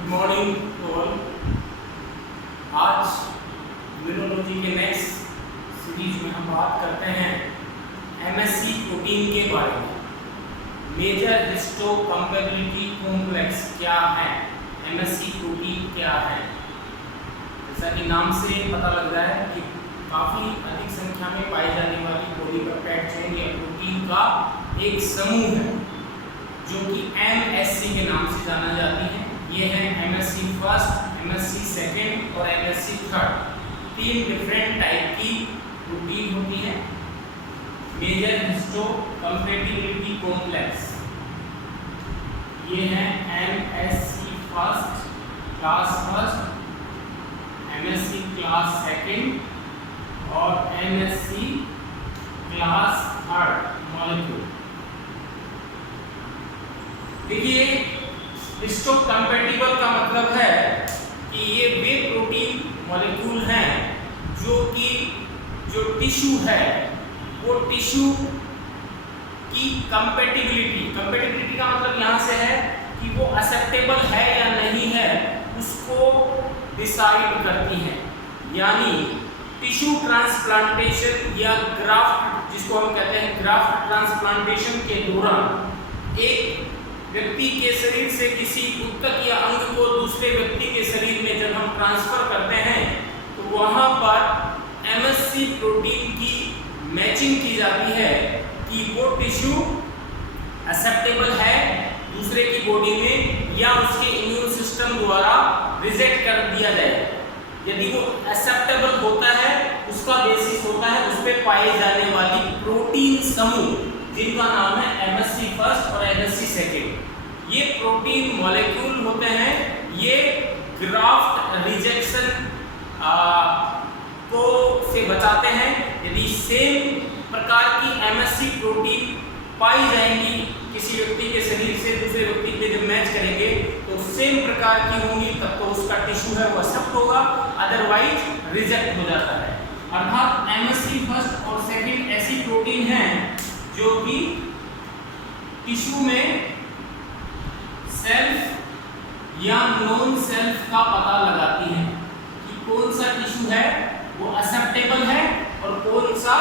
Good morning to all. आज immunology के next series में हम बात करते हैं एमएससी प्रोटीन के बारे में। मेजर हिस्टोकम्पैटिबिलिटी कॉम्प्लेक्स क्या है, एमएससी प्रोटीन क्या है। जैसा कि नाम से पता लग रहा है कि काफ़ी अधिक संख्या में पाई जाने वाली पॉलीपेप्टाइड चेन या प्रोटीन का एक समूह है जो कि एमएससी के नाम से जाना जाती है। ये है एमएससी फर्स्ट, एमएससी सेकेंड और एमएससी थर्ड। तीन डिफरेंट टाइप की प्रोटीन होती है। मेजर हिस्टोकम्पैटिबिलिटी कॉम्प्लेक्स ये है MSc first class first, MSc class second और एमएससी क्लास थर्ड मॉलिक्यूल। देखिए, हिस्टोकम्पैटिबल का मतलब है कि ये वे प्रोटीन मॉलिक्यूल हैं जो कि जो टिश्यू है वो टिश्यू की कंपैटिबिलिटी का मतलब यहाँ से है कि वो एक्सेप्टेबल है या नहीं है उसको डिसाइड करती है। यानी टिश्यू ट्रांसप्लांटेशन या ग्राफ्ट, जिसको हम कहते हैं ग्राफ्ट ट्रांसप्लांटेशन के दौरान एक व्यक्ति के शरीर से किसी ऊतक या अंग को दूसरे व्यक्ति के शरीर में जब हम ट्रांसफर करते हैं तो वहां पर एमएससी प्रोटीन की मैचिंग की जाती है कि वो टिश्यू एक्सेप्टेबल है दूसरे की बॉडी में या उसके इम्यून सिस्टम द्वारा रिजेक्ट कर दिया जाए। यदि वो एक्सेप्टेबल होता है उसका बेसिस होता है उस पर पाए जाने वाली प्रोटीन समूह जिनका नाम है एमएससी फर्स्ट और एमएससी सेकेंड। ये प्रोटीन मॉलिक्यूल होते हैं, ये ग्राफ्ट रिजेक्शन को से बचाते हैं। यदि सेम प्रकार की एमएससी प्रोटीन पाई जाएंगी किसी व्यक्ति के शरीर से दूसरे व्यक्ति पे जब मैच करेंगे तो सेम प्रकार की होंगी तब तो उसका टिश्यू है वो एक्सेप्ट होगा, अदरवाइज रिजेक्ट हो जाता है। अर्थात एमएससी फर्स्ट और सेकेंड ऐसी प्रोटीन है जो कि टिश्यू में सेल्फ या नॉन सेल्फ का पता लगाती है कि कौन सा टिश्यू है वो एक्सेप्टेबल है और कौन सा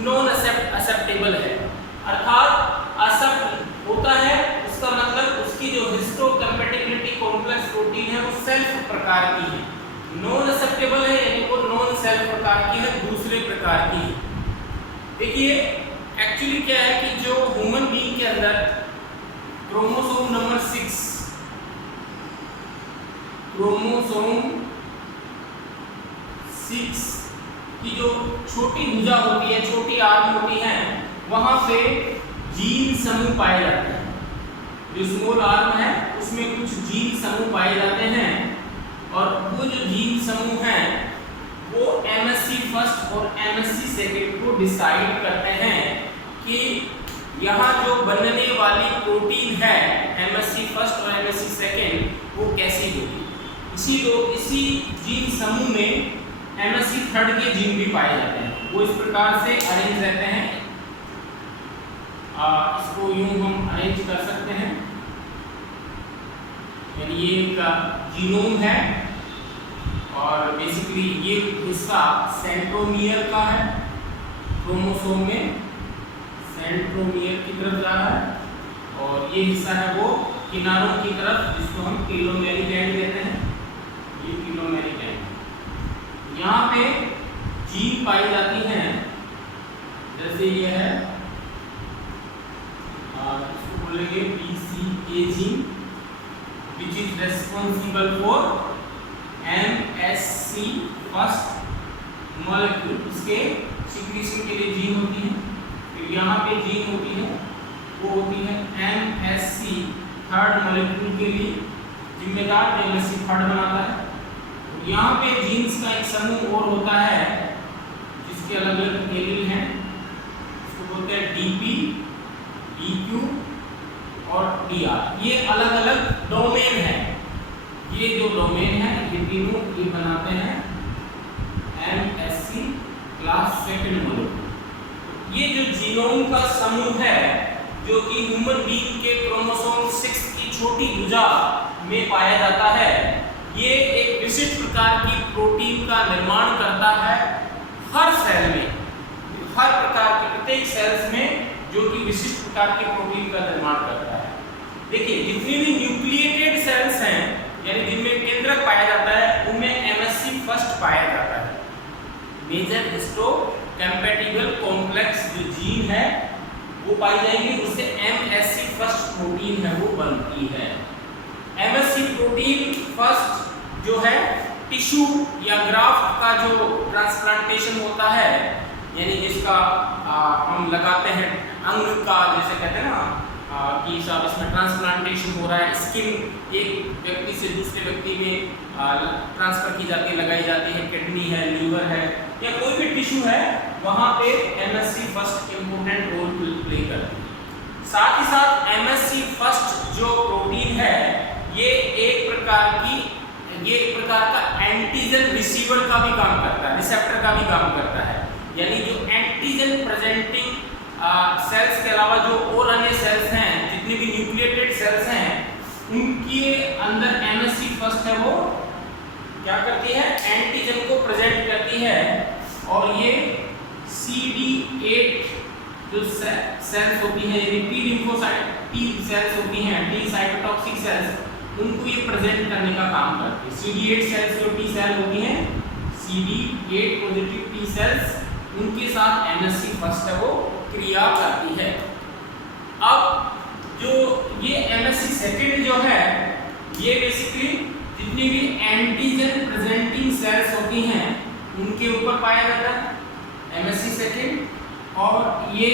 नॉन एक्सेप्टेबल है। अर्थात एक्सेप्ट होता है उसका मतलब उसकी जो हिस्टोकम्पैटिबिलिटी कॉम्प्लेक्स प्रोटीन है वो सेल्फ प्रकार की है, नॉन एक्सेप्टेबल है यानी वो नॉन सेल्फ प्रकार की है, दूसरे प्रकार की है। देखिए एक्चुअली क्या है कि जो ह्यूमन बीइंग के अंदर क्रोमोसोम नंबर 6 की जो छोटी भुजा होती है, छोटी आर्म होती है, वहां पे जीन समूह पाए जाते हैं। जो स्मॉल आर्म है उसमें कुछ जीन समूह पाए जाते हैं और वो जो जीन समूह हैं वो एमएससी फर्स्ट और एमएससी सेकेंड को डिसाइड करते हैं कि यहाँ जो बनने वाली प्रोटीन है एमएससी फर्स्ट और एमएससी सेकेंड वो कैसी होगी। इसी जीन समूह में एमएससी थर्ड के जीन भी पाए जाते हैं। वो इस प्रकार से अरेंज रहते हैं। इसको यूं हम अरेंज कर सकते हैं, यानी ये एक जीनोम है और बेसिकली ये हिस्सा सेंट्रोमियर का है, क्रोमोसोम में सेंट्रोमियर की तरफ जा रहा है और ये हिस्सा है वो किनारों की तरफ जिसको हम टेलोमेरिक एंड कहते हैं। ये टेलोमेरिक एंड, यहाँ पे जीन पाई जाती हैं जैसे ये है, इसको बोलेंगे BCA gene which is responsible for MSc first molecule. इसके सिक्रीशन के लिए जीन होती है। फिर यहाँ पे जीन होती है वो होती है एमएससी थर्ड मॉलिक्यूल के लिए जिम्मेदार, एमएससी थर्ड बनाता है। यहाँ पे जीन्स का एक समूह और होता है जिसके अलग अलग एलील हैं, इसको बोलते हैं DP, DQ और DR। ये अलग अलग डोमेन है। ये जो डोमेन है ये तीनों ये बनाते हैं एमएससी क्लास सेकेंड मॉलिक्यूल। ये जो जीनोम का समूह है जो कि ह्यूमन बीइंग के क्रोमोसोम 6 की छोटी भुजा में पाया जाता है। ये एक विशिष्ट प्रकार की प्रोटीन का निर्माण करता है हर सेल में, हर प्रकार के प्रत्येक सेल्स में, जो कि विशिष्ट प्रकार के प्रोटीन का निर्माण करता है। देखिए जितनी भी न्यूक्लिएटेड सेल्स हैं, यानी जिनमें केंद्रक पाया जाता है, उनमें MSC फर्स्ट पाया जाता है। मेजर हिस्टोकैम्पैटिबल कॉम्प्लेक्स जो जीन है वो पाई जाएंगी, उससे MSC फर्स्ट प्रोटीन है वो बनती है। MSC प्रोटीन फर्स्ट जो है टिश्यू या ग्राफ्ट का जो ट्रांसप्लांटेशन होता है, यानी जिसका हम लगाते हैं अंग का, जैसे कहते हैं ना कि साहब इसमें ट्रांसप्लांटेशन हो रहा है, स्किन एक व्यक्ति से दूसरे व्यक्ति में ट्रांसफर की जाती है, लगाई जाती है, किडनी है, लीवर है या कोई भी टिश्यू है, वहाँ पे MSC first important role play करती है। साथ ही साथ MSC फर्स्ट जो प्रोटीन है ये एक प्रकार का एंटीजन रिसीवर का भी काम करता है, रिसेप्टर का भी काम करता है। यानी जो एंटीजन प्रेजेंटिंग सेल्स के अलावा जो और अन्य सेल्स हैं, जितनी भी न्यूक्लिएटेड सेल्स हैं, उनके अंदर MSC फर्स्ट है वो क्या करती है, एंटीजन को प्रेजेंट करती है। और ये CD8 जो सेल्स होती हैं, यानी T लिम्फोसाइट T सेल्स होती हैं, T साइटोटॉक्सिक सेल्स, उनको ये प्रेजेंट करने का काम करती है। CD8 सेल्स जो T सेल होती हैं, CD8 पॉजिटिव T सेल्स, उनके साथ MSC फर्स्ट है वो क्रिया करती है। अब जो ये MSC सेकंड जो है, ये बेसिकली जितनी भी एंटीजन प्रेजेंटिंग सेल्स होती हैं उनके ऊपर पाया जाता है MSC सेकंड। और ये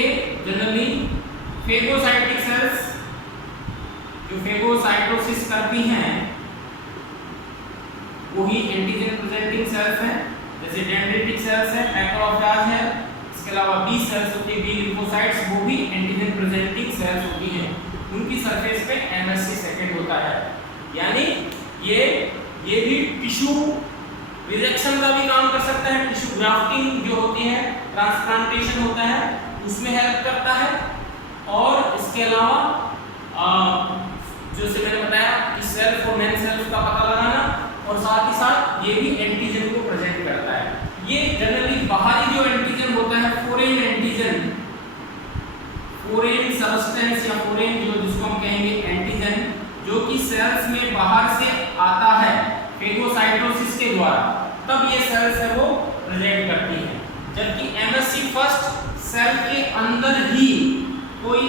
जनरली फेगोसाइटिक सेल्स जो फेगोसाइटोसिस करती हैं वही एंटीजन प्रेजेंटिंग सेल्स हैं, जैसे डेंड्रिटिक सेल्स है, मैक्रोफेज है, इसके अलावा B सेल्स होती है, B लिम्फोसाइट्स, वो भी एंटीजन प्रेजेंटिंग सेल्स होती हैं, उनकी सरफेस पे MSC सेकंड होता है। यानी ये भी टिश्यू रिजेक्शन का भी काम कर सकता है, टिश्यू ग्राफ्टिंग जो होती है, ट्रांसप्लांटेशन होता है, उसमें हेल्प करता है। और इसके अलावा जो से मैंने बताया कि सेल्फ और नॉन सेल्फ का पता लगाना, और साथ ही साथ ये भी एंटीजन को प्रेजेंट करता है। ये जनरली बाहरी जो एंटीजन होता है, फॉरेन एंटीजन, फॉरेन सब्सटेंस या फॉरेन जो जिसको हम कहेंगे एंटीजन, जो कि सेल्स में बाहर से आता है फेगोसाइटोसिस के द्वारा, तब ये सेल्स है वो प्रेजेंट करती है। जबकि MSC फर्स्ट सेल के अंदर ही कोई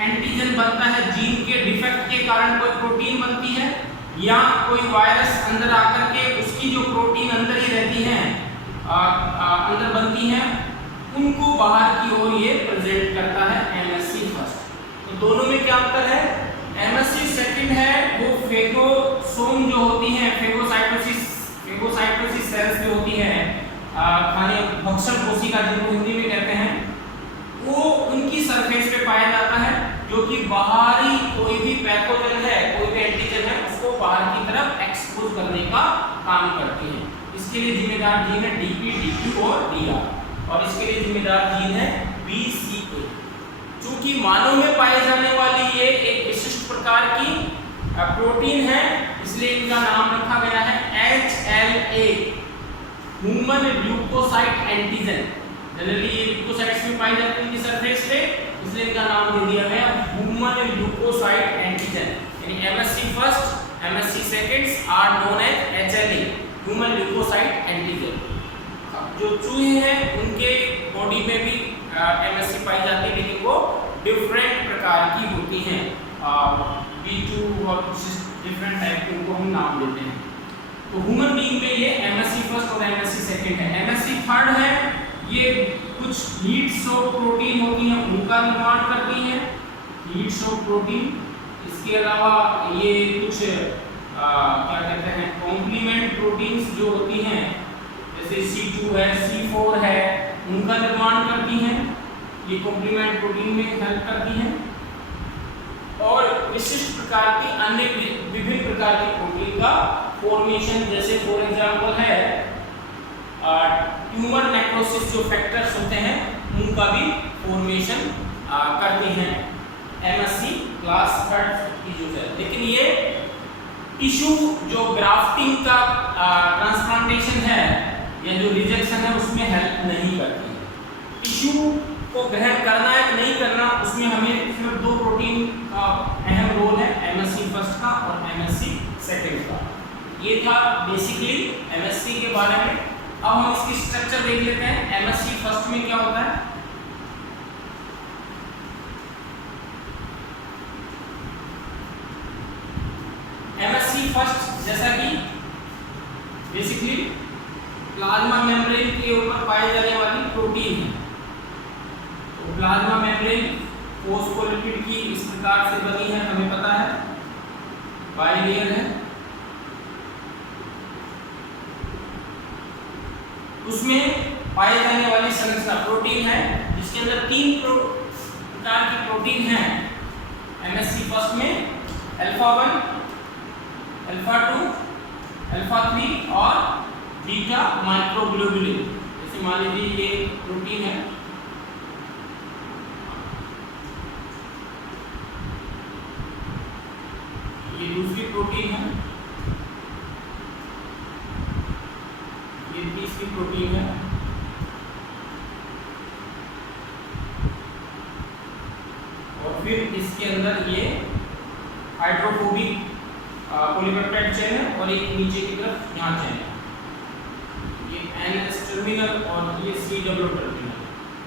एंटीजन बनता है, जीन के डिफेक्ट के कारण कोई प्रोटीन बनती है, या कोई वायरस अंदर आकर के उसकी जो प्रोटीन अंदर ही रहती हैं, अंदर बनती हैं, उनको बाहर की ओर ये प्रेजेंट करता है MSC फर्स्ट। तो दोनों में क्या अंतर है, MSC सेकंड है वो फेगोसोम जो होती हैं, फेगोसाइटोसिस सेल्स जो होती हैं, खाने भक्षक कोशिका जिनको हिंदी में कहते हैं, वो उनकी सरफेस पे पाया जाता है, जो कि बाहरी कोई भी पैथोजन है, कोई भी एंटीजन है, उसको बाहर की तरफ एक्सपोज करने का काम करती है। इसके लिए जिम्मेदार जीन है DP, DQ और DR, और इसके लिए जिम्मेदार जीन है BCA। चूंकि मानव में पाए जाने वाली ये एक विशिष्ट प्रकार की प्रोटीन है, इसलिए इनका नाम रखा गया है HLA, human leukocyte antigen. Generally ये ल्यूकोसाइट्स में पाई जाती है इनकी सरफेस पे, इसलिए इनका नाम दे दिया गया ह्यूमन ल्यूकोसाइट एंटीजन। यानी MSC first, MSC seconds are known as HLA, human leukocyte antigen. जो चूहे हैं उनके बॉडी में भी MSC पाई जाती है, लेकिन वो डिफरेंट प्रकार की होती हैं, B2 और डिफरेंट टाइप के उनको हम नाम देते हैं। तो ह्यूमन बीइंग में ये MSC फर्स्ट और MSC सेकंड है। MSC थर्ड है, ये कुछ हीट सोक प्रोटीन होती हैं, उनका निर्माण करती हैं, हीट सोक प्रोटीन। इसके अलावा ये कुछ क्या कहते हैं, कॉम्प्लीमेंट प्रोटीन्स जो होती हैं, जैसे C2 है, C4 है, उनका निर्माण करती हैं, ये कॉम्प्लीमेंट प्रोटीन में हेल्प करती हैं। और विशिष्ट प्रकार की अन्य विभिन्न प्रकार की प्रोटीन का फॉर्मेशन, जैसे फॉर एग्जांपल है ट्यूमर नेक्रोसिस जो फैक्टर्स होते हैं, उनका भी फॉर्मेशन करती हैं MSC क्लास थर्ड की जो है। लेकिन ये टिश्यू जो ग्राफ्टिंग का ट्रांसप्लांटेशन है या जो रिजेक्शन है उसमें हेल्प नहीं करती। टिश्यू को ग्रहण करना है कि नहीं करना, उसमें हमें सिर्फ दो प्रोटीन का अहम रोल है, MSC फर्स्ट का और MSC सेकंड का। ये था बेसिकली MSC के बारे में। अब हम इसकी स्ट्रक्चर देख लेते हैं। MSC फर्स्ट में क्या होता है? MSC फर्स्ट जैसा कि बेसिकली प्लाज्मा मेम्ब्रेन के ऊपर पाए जाने वाली प्रोटीन है। तो प्लाज्मा मेम्ब्रेन फोस्फोलिपिड की इस प्रकार से बनी है, हमें पता है, बाइलेयर है। उसमें पाए जाने वाली संरचना प्रोटीन है, जिसके अंदर तीन प्रकार की प्रोटीन है MSC फर्स्ट में, अल्फा 1, अल्फा 2, अल्फा 3 और बीटा माइक्रोग्लोबुलिन। जैसे मान लीजिए ये प्रोटीन है, ये दूसरी प्रोटीन है, ये तीसरी प्रोटीन है, और फिर इसके अंदर ये हाइड्रोफोबिक पॉलीपेप्टाइड चेन है और एक नीचे की तरफ यहाँ चेन है, ये NS टर्मिनल और ये C डबल टर्मिनल।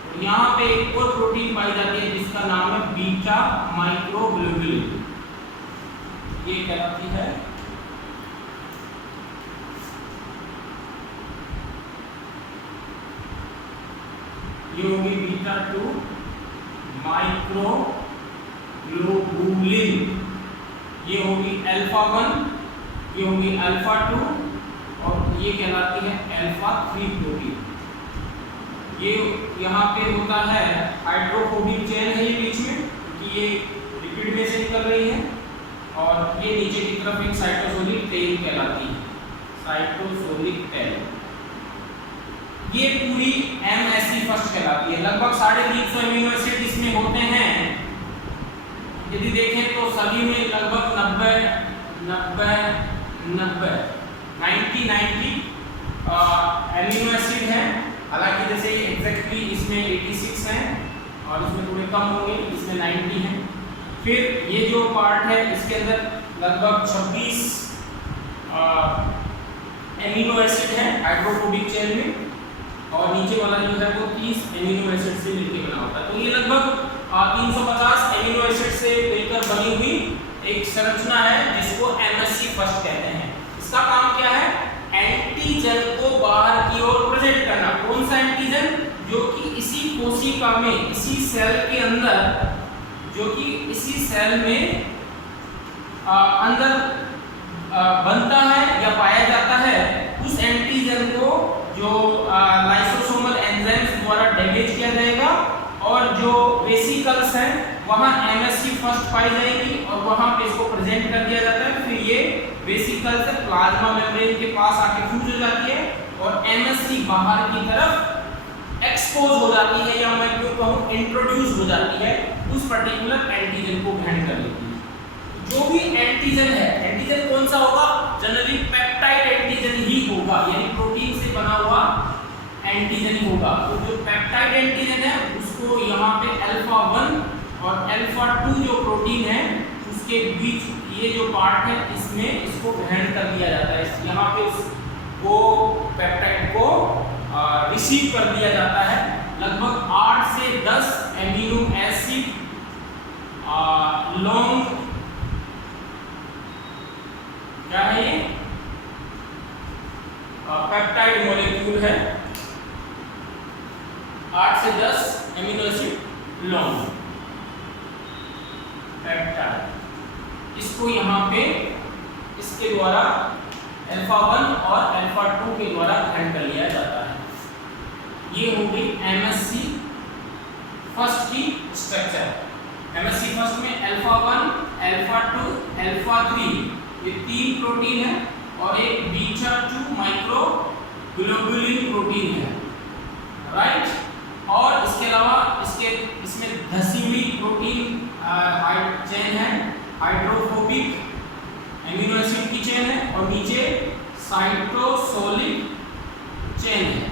और यहाँ पे एक और प्रोटीन पाई जाती है जिसका नाम है बीटा माइक्रोग्लोबुलिन। ये कहलाती है ये होगी बीटा 2 माइक्रोग्लोबुलिन, ये होगी अल्फा 1, ये होगी अल्फा 2 और ये कहलाती है अल्फा 3 प्रोटीन। ये यहाँ पे होता है हाइड्रोफोबिक चेन है ये बीच में, क्योंकि ये लिपिड में से निकल रही है, और ये नीचे की तरफ एक साइटोसोलिक टेल कहलाती है, साइटोसोलिक टेल। ये पूरी MSC फर्स्ट कहलाती है। लगभग 350 अमीनो एसिड इसमें होते हैं। यदि देखें तो सभी में लगभग 90 अमीनो एसिड है। हालांकि जैसे एग्जैक्टली इसमें 86 हैं और इसमें थोड़े कम होंगे, इसमें 90 हैं। फिर ये जो पार्ट है इसके अंदर लगभग 26 एमिनो एसिड है हाइड्रोफोबिक चेन में, और नीचे वाला जो है वो 30 एमिनो एसिड से मिलकर बना होता है। तो ये लगभग 350 एमिनो एसिड से मिलकर बनी हुई एक संरचना है जिसको MSC फर्स्ट कहते हैं। इसका काम क्या है? एंटीजन को बाहर की ओर प्रेजेंट करना। कौन सा एंटीजन? जो कि इसी कोशिका में, इसी सेल के अंदर, जो कि इसी सेल में अंदर बनता है या पाया जाता है, उस एंटीजन को जो लाइसोसोमल एंजाइम्स द्वारा डैमेज किया जाएगा, और जो वेसिकल्स हैं वहां MSC फर्स्ट पाई जाएगी और वहां पे इसको प्रेजेंट कर दिया जाता है। फिर ये वेसिकल्स प्लाज्मा मेम्ब्रेन के पास आके फ्यूज हो जाती है और MSC बाहर की तरफ एक्सपोज हो जाती है, या मैं क्यों कहूं इंट्रोड्यूस हो जाती है, उस पर्टिकुलर एंटीजन को ग्रहण कर लेती है। जो भी एंटीजन है, एंटीजन कौन सा होगा? जनरली पेप्टाइड एंटीजन ही होगा, यानी प्रोटीन से बना हुआ एंटीजन ही होगा। तो जो पेप्टाइड एंटीजन है उसको यहाँ पे अल्फा 1 और अल्फा 2 जो प्रोटीन है उसके बीच ये जो पार्ट है इसमें इसको ग्रहण कर लिया जाता है। यहाँ पे वो पेप्टाइड को रिसीव कर दिया जाता है। लगभग 8 से 10 एमिनो एसिड लॉन्ग क्या है ये पेप्टाइड मॉलिक्यूल है, 8 से 10 एमिनो एसिड लॉन्ग पेप्टाइड। इसको यहाँ पे इसके द्वारा अल्फा 1 और अल्फा 2 के द्वारा ग्रहण कर लिया जाता है। ये हो गई MSC फर्स्ट की स्ट्रक्चर। MSC फर्स्ट में अल्फा 1, अल्फा 2, अल्फा 3 ये 3 प्रोटीन है और एक बीटा 2 माइक्रोग्लोबुलिन प्रोटीन है, राइट। और इसके अलावा इसमें धसी हुई प्रोटीन चेन है, हाइड्रोफोबिक एमिनो एसिड की चेन है और नीचे साइटोसोलिक चेन है,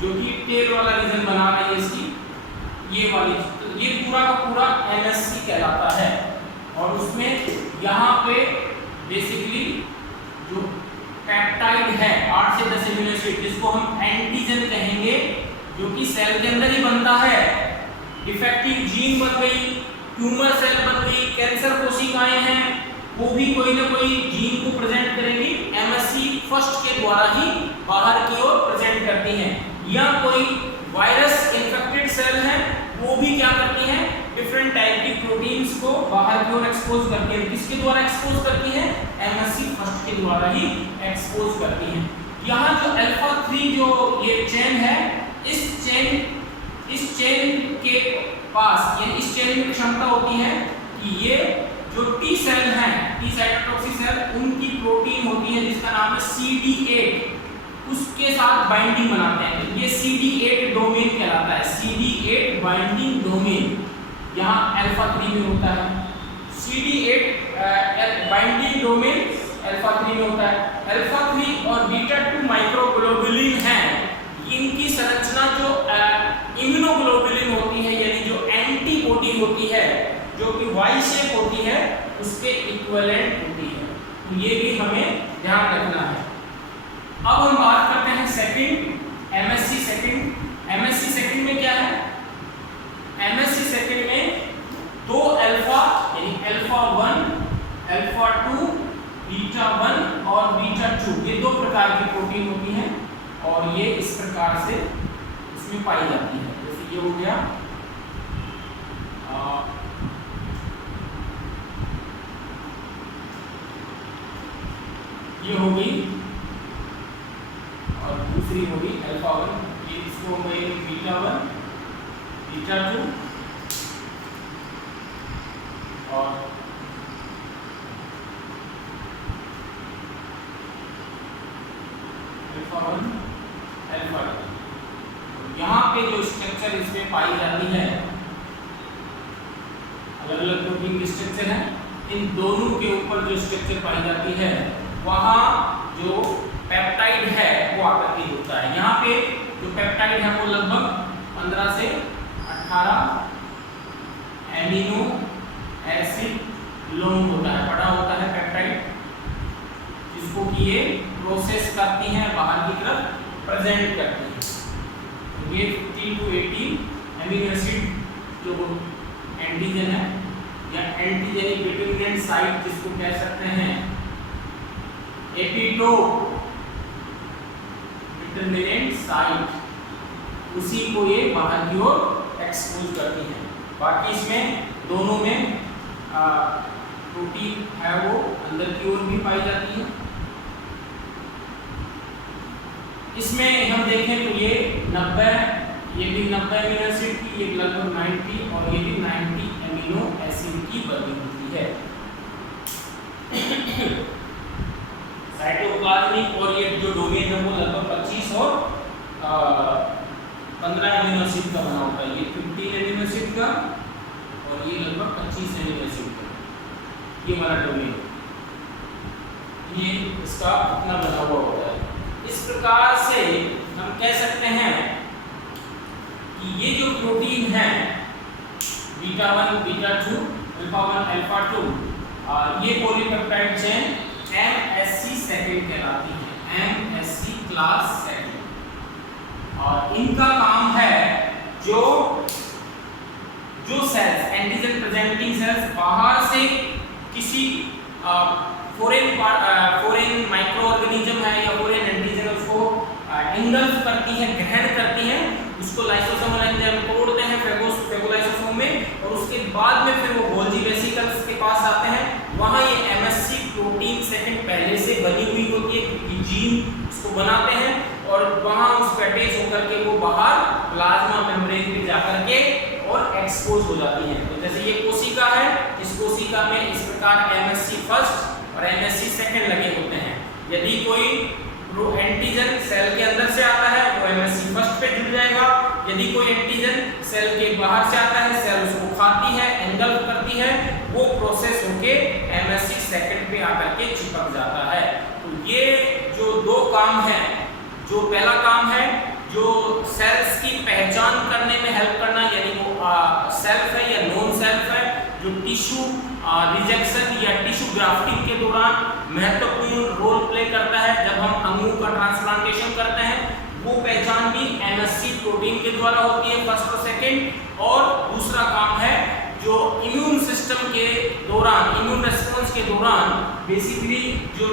जो कि टेल वाला रीजन बना रही है इसकी, ये वाली। तो ये पूरा का पूरा एमएससी कहलाता है। और उसमें यहाँ पे बेसिकली जो पेप्टाइड है 8 से 10 एमिनो एसिड, जिसको हम एंटीजन कहेंगे, जो कि सेल के अंदर ही बनता है। डिफेक्टिव जीन बन गई, ट्यूमर सेल बन गई, कैंसर कोशिकाएं हैं, वो भी कोई ना कोई जीन को प्रेजेंट करेंगी, एमएससी फर्स्ट के द्वारा ही बाहर की ओर प्रेजेंट करती हैं। या कोई वायरस इन्फेक्टेड सेल है, वो भी क्या करती हैं, डिफरेंट टाइप की प्रोटीन्स को बाहर की ओर एक्सपोज करती हैं। किसके द्वारा एक्सपोज करती हैं? एमएससी फर्स्ट के द्वारा ही एक्सपोज करती हैं। यहाँ जो अल्फा 3 जो ये चेन है, इस चेन के पास, ये इस चेन की क्षमता होती है कि ये जो टी सेल हैं, टी साइटोटॉक्सिक सेल, उनकी प्रोटीन होती है जिसका नाम है CD8, उसके साथ बाइंडिंग बनाते हैं। ये CD8 डोमेन कहलाता है, CD8 बाइंडिंग डोमेन यहाँ अल्फा 3 में होता है। CD8 बाइंडिंग डोमेन अल्फा 3 में होता है। अल्फा 3 और बीटा 2 माइक्रोग्लोबुलिन हैं, इनकी संरचना जो इम्यूनोग्लोबुलिन होती है, यानी जो एंटीबॉडी होती है, जो कि वाई शेप होती है, उसके इक्विवेलेंट होती है। तो ये भी हमें ध्यान रखना है। अब हम बात करते हैं second, MSc second. MSc second में क्या है? एमएससी सेकंड में 2 अल्फा यानी अल्फा 1, अल्फा 2, बीटा 1 और बीटा 2, ये 2 प्रकार की प्रोटीन होती हैं और ये इस प्रकार से इसमें पाई जाती है। जैसे ये हो गया ये हो गई और दूसरी होगी अल्फा 1, ये इसको हो गई बीटा 1, बीटा 2 और अल्फा 1, अल्फा 2। यहाँ पे जो स्ट्रक्चर इसमें पाई जाती है, अलग अलग प्रोटीन की स्ट्रक्चर है, इन दोनों के ऊपर जो स्ट्रक्चर पाई जाती है, वहाँ जो पेप्टाइड है वो आकर के होता है। यहाँ पे जो पेप्टाइड है वो लगभग 15 से 18 एमिनो एसिड लॉन्ग होता है, बड़ा होता है पेप्टाइड, जिसको कि ये प्रोसेस करती हैं, बाहर की तरफ प्रेजेंट करती हैं। तो ये 15 to 18 एमिनो एसिड जो एंटीजन है या एंटीजेनिक डिटरमिनेंट साइट जिसको कह सकते हैं, एपिटोप डिटरमिनेंट साइट, उसी को ये बाहर की ओर एक्सपोज करती है। बाकी इसमें दोनों में प्रोटीन है वो अंदर की ओर भी पाई जाती है। इसमें हम देखें तो ये 90, ये भी 90 एमिनो एसिड की, ये लगभग 90 और ये भी 90 एमिनो एसिड की बनी होती है। साइटोप्लाज्मिक और ये जो डोमेन है वो लगभग 25 और 15 एमिनो एसिड का बना होता है। ये 15 एमिनो एसिड का और ये लगभग 25 एमिनो एसिड का, ये वाला डोमेन, ये इसका अपना बना हुआ होता है। इस प्रकार से हम कह सकते हैं कि ये जो प्रोटीन है बीटा 1, बीटा 2, अल्फा 1, अल्फा 2, ये पॉलीपेप्टाइड चेन एमएससी सेकंड कहलाती है, एमएससी क्लास सेकंड। और इनका काम है जो सेल्स, एंटीजन प्रेजेंटिंग सेल्स, बाहर से किसी फॉरेन माइक्रो ऑर्गेनिज्म है या फॉरेन एंटीजन उसको इंगल्फ करती है, ग्रहण करती है, उसको लाइसोसोमल एंजाइम तोड़ते हैं फेगोलाइसोसोम में, और उसके बाद में फिर वो गोल्जी वेसिकल्स के पास आते हैं। वहाँ ये एमएससी प्रोटीन सेकंड पहले से बनी हुई होती है, क्योंकि जीन उसको बनाते हैं और वहाँ उस पे अटैच होकर के वो बाहर प्लाज्मा मेम्ब्रेन पे जाकर के और एक्सपोज हो जाती है। तो जैसे ये कोशिका है, इस कोशिका में इस प्रकार एमएससी फर्स्ट और एमएससी सेकंड लगे होते हैं। यदि कोई एंटीजन सेल के अंदर से आता है वो एमएससी फर्स्ट पे जुड़ जाएगा, यदि कोई एंटीजन सेल के बाहर से आता है, सेल उसको खाती है, एंगल्फ करती है, वो प्रोसेस होके एमएससी सेकंड पे आकर के चिपक जाता है। तो ये जो दो काम है, जो पहला काम है जो सेल्स की पहचान करने में हेल्प करना, यानी वो सेल्फ है या नॉन सेल्फ है, जो टिश्यू रिजेक्शन या टिश्यू ग्राफ्टिंग के दौरान महत्वपूर्ण रोल प्ले करता है। जब हम अंगों का ट्रांसप्लांटेशन करते हैं, वो पहचान भी एमएससी प्रोटीन के द्वारा होती है, फर्स्ट और सेकंड। और दूसरा काम है जो इम्यून सिस्टम के दौरान, इम्यून रिस्पॉन्स के दौरान बेसिकली जो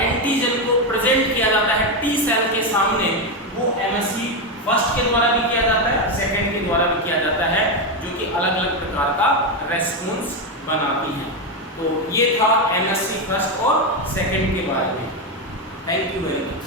एंटीजन को प्रेजेंट किया जाता है टी सेल के सामने, वो एमएससी फर्स्ट के द्वारा भी किया जाता है, सेकंड के द्वारा भी किया जाता है, जो कि अलग अलग प्रकार का रेस्पॉन्स बनाती है। तो ये था एमएससी फर्स्ट और सेकंड के बारे में। Thank you very much.